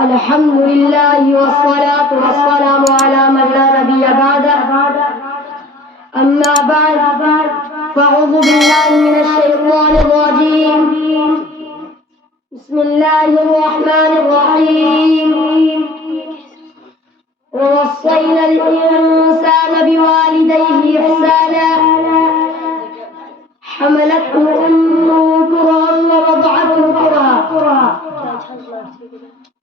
الحمد لله والصلاة والسلام على من لا نبي بعده أما بعد فأعوذ بالله من الشيطان الرجيم بسم الله الرحمن الرحيم ووصينا الإنسان بوالديه إحسانا حملته أمه كرها ووضعته كرها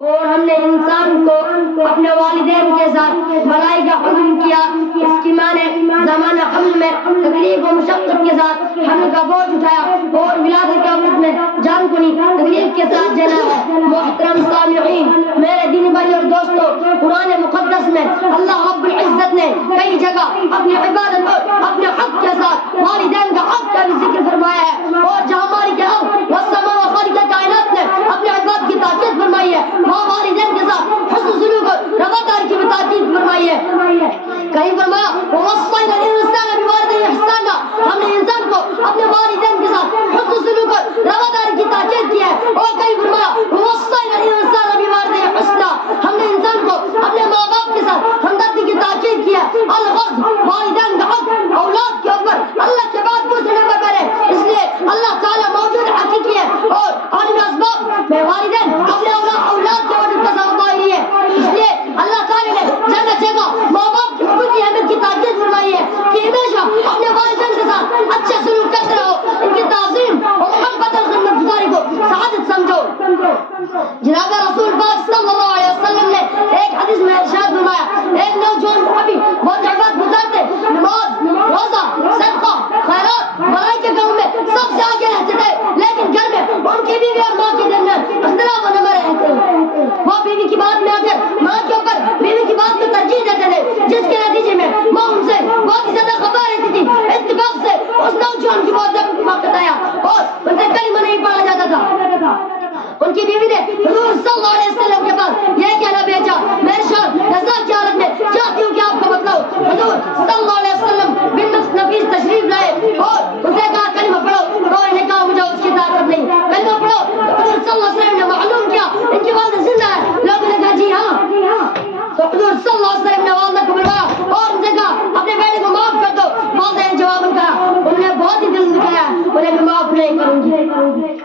اور ہم نے انسان کو اپنے والدین کے ساتھ بھلائی کا حکم کیا. اس کی ماں نے زمانہ حمل میں تکلیف و مشقت کے ساتھ حمل کا بوجھ اٹھایا اور ولادت کے وقت میں جان کنی تکلیف کے ساتھ جنا ہے. محترم سامعین، میرے دینی بھائی اور دوستو، قرآن مقدس میں اللہ رب العزت نے کئی جگہ اپنی عبادت اور اپنے حق کے ساتھ والدین کا حق کا بھی ذکر فرمایا ہے. اور جہاں مالک الارض والسماء وخالق کائنات نے اپنے عبادت کی تاکید فرمائی ہے، وہاں والدین کے ساتھ حسن سلوک اور رواداری کی بھی تاکید فرمائی ہے. کہیں فرمایا ووصینا الانسان بوالدیہ احسانا، ہم نے انسان کو اپنے والدین کے ساتھ حسن سلوک اور رواداری کی تاکید کی ہے. اور کہیں فرمایا ووصینا الانسان بوالدیہ حسنا، ہم نے انسان کو اپنے ماں باپ کے ساتھ ہمدردی کی تاکید کی ہے. الغرض والدین کا حق اولاد کے اوپر اللہ کے بعد دوسرے نمبر پر ہے، اس لیے اللہ تعالیٰ موجود حقیقی ہے اور عالم اسباب میں والدین اپنے اولاد کے وجود کا سبب ظاہری ہے. اس لیے اللہ تعالیٰ نے جگہ جگہ ماں باپ کی حقوق کی اہمیت کی تاکید فرمائی ہے کہ ہمیشہ اپنے والدین کے ساتھ اچھا سلوک کرتے رہو، ان کی تعظیم اور محبت اور خدمت گزاری کو سعادت سمجھو. جناب رسول پاک صلی اللہ علیہ وسلم نے ایک حدیث میں ارشاد فرمایا، ایک نوجوان صحابی بہت عبادت گزارتے، نماز، روزہ، صدقہ، خیرات، بھلائی کے کاموں میں سب سے آگے رہتے تھے، لیکن گھر میں ان کی بیوی اور ماں کے درمیان اختلاف ہونے میں رہتے. وہ بیوی کی بات میں آ کر ماں کے اوپر بیوی کی بات کو ترجیح دیتے تھے، جس کے نتیجے میں ماں ان سے بہت ہی زیادہ خفا رہتی تھی. اتفاق سے اس نوجوان کی بہت وقت آیا اور ان سے کلمہ نہیں پڑھا جاتا تھا. ان کی بیوی نے حضور صلی اللہ علیہ وسلم کے پاس یہ کہنا بھیجا، میرے شوہر نزا کی حالت میں چاہتی ہوں کہ آپ کو بتلاؤ. حضور صلی اللہ علیہ وسلم بن نفیس تشریف لائے اور ان سے کہا کلمہ پڑھو. تو انہوں نے کہا مجھے اس کی طاقت نہیں، کلمہ پڑھو. حضور صلی اللہ علیہ وسلم نے معلوم کیا ان کی والدہ زندہ ہے. لوگوں نے کہا جی ہاں. تو حضور صلی اللہ علیہ وسلم نے والدہ کو بلوایا اور ان سے کہا اپنے بیٹے کو معاف کر دو. والدہ نے جواب کہا انہوں نے بہت ہی دل دکھایا، انہیں بھی معاف نہیں کروں گی.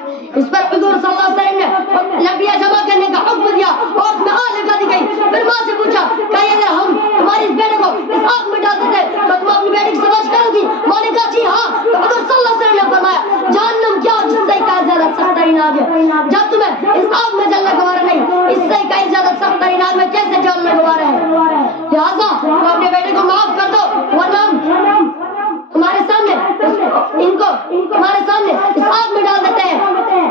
اس پر حضور صلی اللہ علیہ وسلم نے لبیہ جمع کرنے کا حکم دیا اور دعا لگا دی گئی. پھر ماں سے پوچھا کہ اگر ہم تمہاری اس بیٹے کو اس آگ میں ڈال دیتے تو تم اپنی بیٹی کی سمجھ کرو گی؟ ماں نے کہا جی ہاں. تو حضور صلی اللہ علیہ وسلم نے فرمایا جہنم کیا جس سے کہیں زیادہ سخت ترین آگ ہے. جب تمہیں اس آگ میں جلنا گوارا نہیں، اس سے کہیں زیادہ سخت ترین آگ میں کیسے جلنا گوارا ہے؟ لہٰذا تم اپنے بیٹے کو معاف کر دو، ورنہ تمہارے سامنے ان کو تمہارے سامنے اس آگ میں ڈال دیتے ہیں.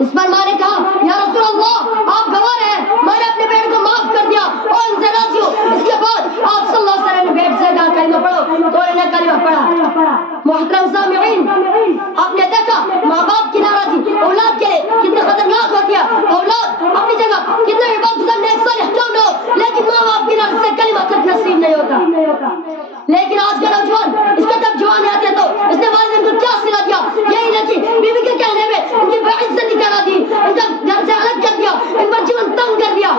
اس پر ماں نے کہا یا رسول اللہ آپ گواہ ہیں، میں نے اپنے بیٹے کو معاف کر دیا اور ان سے راضی ہوں. اس کے بعد آپ صلی اللہ علیہ وسلم نے بیٹے سے کہا کلمہ پڑھو، تو انہوں نے کلمہ پڑھا. محترم سامعین، آپ نے دیکھا ماں باپ کی ناراضی اولاد کے لیے کتنی خطرناک ہوتی ہے. اولاد اپنی جگہ کتنے عبادت گزار نیک صالح کیوں نہ ہو، لیکن ماں باپ کی ناراضی سے کلمہ تک نصیب نہیں ہوتا. لیکن آج کا نوجوان اس کو جب جوان آتے تو اس نے والدین کو کیا صلہ دیا؟ یہی نہیں کہ بیوی کے کہنے میں ان کی عزت کرا دی، ان کا گھر سے الگ کر دیا، ان پر جیون تنگ کر دیا،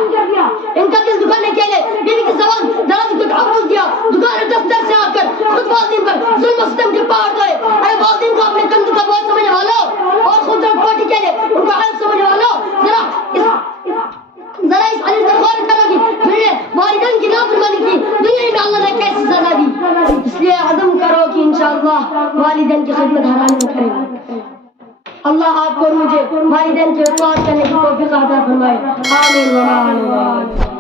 ان کا دل دکھانے کے لیے بیوی کی زبان درازی کو تحفظ دیا. دکان دفتر سے آ کر خود والدین پر ظلم و ستم کے پہاڑ ڈالے. ارے والدین کو اپنے کندھ کا بوجھ سمجھنے والوں اور خود کوٹی کے لیے ان کو عیب سمجھنے والوں، ذرا اس حدیث پر غور کرو کہ جنہوں نے والدین کی نافرمانی کی دنیا میں اللہ نے کیسی سزا دی. اس لیے عزم کرو کہ انشاءاللہ والدین کی خدمت حرام نہ کریں. اللہ آپ کو اور مجھے والدین کی اطاعت کرنے کی توفیق عطا فرمائے. آمین و آمین.